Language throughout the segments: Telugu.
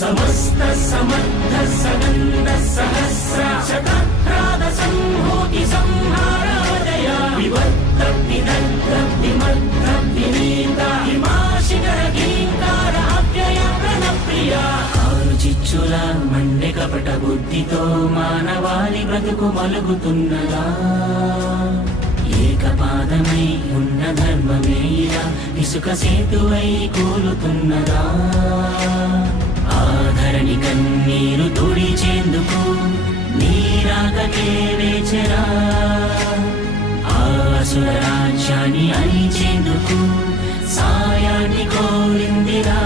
సమస్త సమర్థ సగంధ సహస్ర శతప్రాద సంహూతి సంహారాదయ వివర్త విదగ్ధ విమర్ధ వినీత హిమాశిఖర గీంకార అవ్యయ ప్రణప్రియ ఆరు చిచ్చుల మండె కపట బుద్ధితో మానవాళి బ్రతుకు మలుగుతున్నదా ఏకపాదమై ఉన్న ధర్మమే ఇలా ఇసుక సేతువై కూలుతున్నదా ఆధరణి కన్నీరు తుడిచేందుకు నీరాకకే వేచరా ఆసుర రాజ్యాన్ని అణిచేందుకు సాయాన్ని కోరిందిరా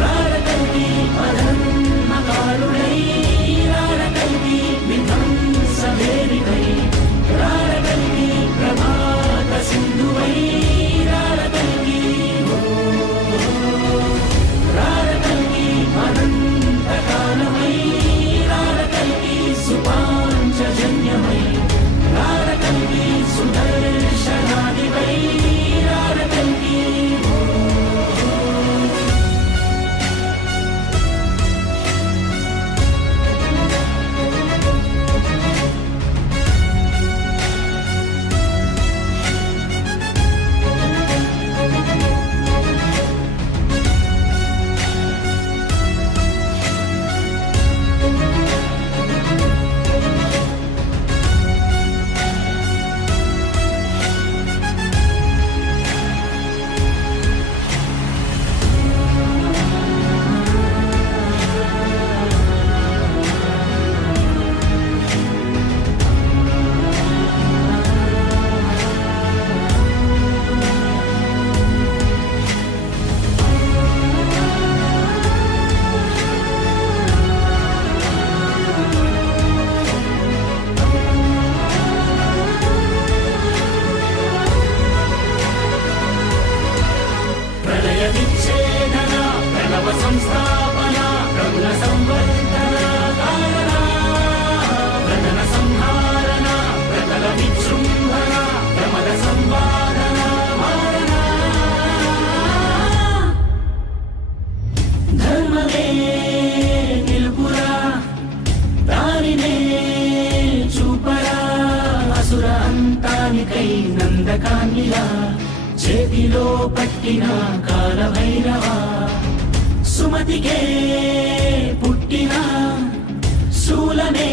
రారకల్కి అధర్మకారుడై రారకల్కి విధ్వంసవేదికై రారకల్కి ప్రభాత సింధువై రారకల్కి రారకల్కి అనంతకాలమై రారకల్కి సుపాంచజన్యమై రారకల్కి సుదర్శనాదివై రారకల్కి విచ్ఛేదన ప్రణవ సంస్థాపన ప్రగుణ సంవర్ధన కారణ ప్రధన సంహారణ ప్రతల విజృంభణ ప్రమద సంవాదన మారణ ధర్మమే నిలుపురా దారినే చూపరా అసుర అంతానికై నందకాన్నిలా చేతిలో పట్టిన కాలభైరవా సుమతికే పుట్టిన శూలనే